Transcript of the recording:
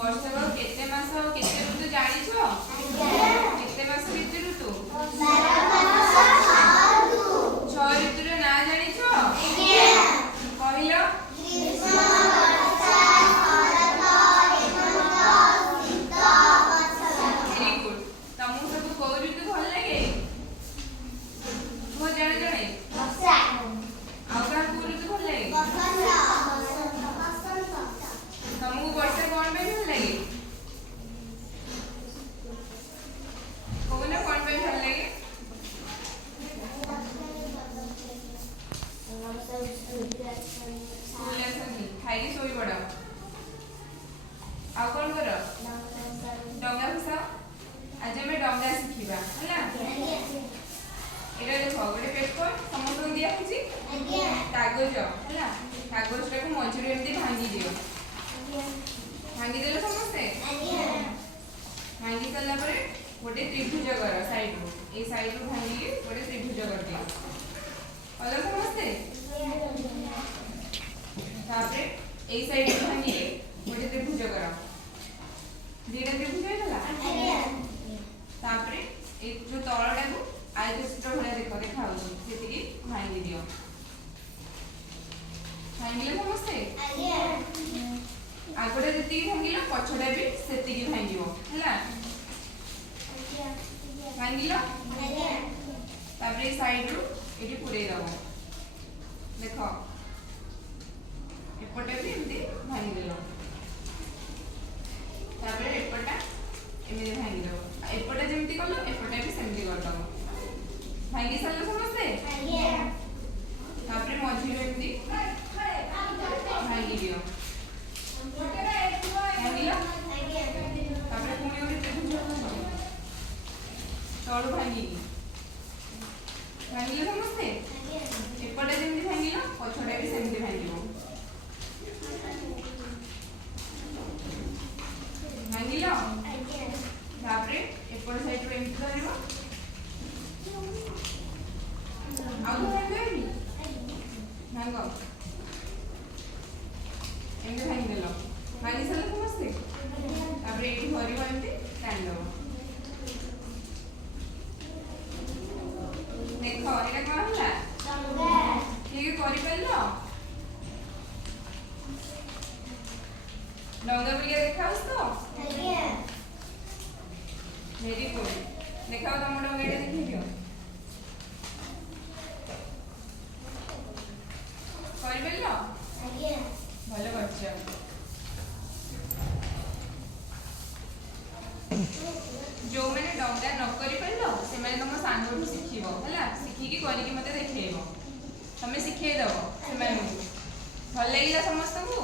ବର୍ଷକ କେତେ ମାସ କେତେ ଋତୁ ଜାଣିଛ? କେତେ ମାସ କେତେ ଋତୁ? 6 ଋତୁର ନାଁ ଜାଣିଛ? କହିଲ। Very good. ତମକୁ ସବୁ କୋଉ ଋତୁ ଭଲ ଲାଗେ? କୁହ ଜଣେ ଜଣେ। ଆଉ କାହାକୁ କୋଉ ଋତୁ ଭଲ ଲାଗେ? ତମକୁ ବର୍ଷା କଣ ପାଇଁ ଭଲ ଲାଗେ? କହୁନ କଣ ପାଇଁ ଭଲ ଲାଗେ? ସ୍କୁଲ ଆସନି, ଖାଇକି ଶୋଇପଡ଼। ଆଉ କଣ କର? ଡଙ୍ଗା ଭସାଅ। ଆଜି ଆମେ ଡଙ୍ଗା ଶିଖିବା ହେଲା। ଏଇଟା ଦେଖ, ଗୋଟେ ପେପର ସମସ୍ତଙ୍କୁ ଦିଆହେଇଛି, କାଗଜ ହେଲା। କାଗଜଟାକୁ ମଝିରେ ଏମିତି ଭାଙ୍ଗି ଦିଅ। ଭାଙ୍ଗିଦେଲ ସମସ୍ତେ? ଭାଙ୍ଗି ସାରିଲା ପରେ ଗୋଟେ ତ୍ରିଭୁଜ କର ସାଇଡରୁ। ଏଇ ସାଇଡରୁ ଭାଙ୍ଗିକି ଗୋଟେ ତ୍ରିଭୁଜ କରିଦିଅ। କଲ ସମସ୍ତେ? ତାପରେ ଏଇ ସାଇଡରୁ ଭାଙ୍ଗିକି ଗୋଟେ ତ୍ରିଭୁଜ କର। ଦିଟା ତ୍ରିଭୁଜ ହେଇଗଲା। ତାପରେ ଏଇ ଯୋଉ ତଳଟାକୁ ଆୟତଚିତ୍ର ଭଳିଆ ଦେଖା ହଉଛି, ସେତିକି ଭାଙ୍ଗି ଦିଅ। ଭାଙ୍ଗିଲେ ସମସ୍ତେ? ଆଗଟା ଯେତିକି ଭାଙ୍ଗିଲ ପଛଟା ବି ସେତିକି ଭାଙ୍ଗିବ ହେଲା। ଭାଙ୍ଗିଲ? ତାପରେ ଏଇ ସାଇଡରୁ ଏଠି ପୁରେଇ ଦବ। ଦେଖ, ଏପଟେ ବି ଏମିତି ଭାଙ୍ଗିଦେଲ। ତାପରେ ଏପଟଟା ଏମିତି ଭାଙ୍ଗିଦବ। ଏପଟେ ଯେମିତି କଲ ଏପଟେ ବି ସେମିତି କରିଦବ। ଭାଙ୍ଗି ସାରିଲ ସମସ୍ତେ? ତାପରେ ମଝିରେ ଏମିତି ଭାଙ୍ଗି ଦିଅ। ଭାଙ୍ଗିଲ? ତାପରେ ପୁଣି ଗୋଟେ ତ୍ରିଭୁଜ ତଳୁ ଭାଙ୍ଗିକି। ଭାଙ୍ଗିଲ ସମସ୍ତେ? ଏପଟେ ଯେମିତି ଭାଙ୍ଗିଲ ପଛଟା ବି ସେମିତି ଭାଙ୍ଗିବ। ଭାଙ୍ଗିଲ? ତାପରେ ଏପଟ ସାଇଡରୁ ଏମିତି ଧରିବ। ଆଉ ଭାଙ୍ଗିବେନି? ଭାଙ୍ଗ। ଏମିତି ଭାଙ୍ଗିଦେଲ। ଭାଙ୍ଗି ସାରିଲ ସମସ୍ତେ? ତାପରେ ଏଇଠି ଧରିବ, ଏମିତି ଟାଣିଦବ। ଦେଖ, ଏଇଟା କଣ ହେଲା? ଠିକ କରିପାରିଲ? ଡଙ୍ଗା ପରିକା ଦେଖାଯାଉଛି ତ? Very good. ଦେଖାଅ ତମ ଡଙ୍ଗାଟା, ଦେଖିଦିଅ। କରିପାରିଲ? ଭଲ କରିଛ। ଯୋଉମାନେ ଡଙ୍ଗା ନ କରିପାରିଲ ସେମାନେ ତମ ସାଙ୍ଗଠୁ ଶିଖିବ ହେଲା। ଶିଖିକି କରିକି ମତେ ଦେଖେଇବ। ତମେ ଶିଖେଇଦବ ସେମାନଙ୍କୁ। ଭଲ ଲାଗିଲା ସମସ୍ତଙ୍କୁ?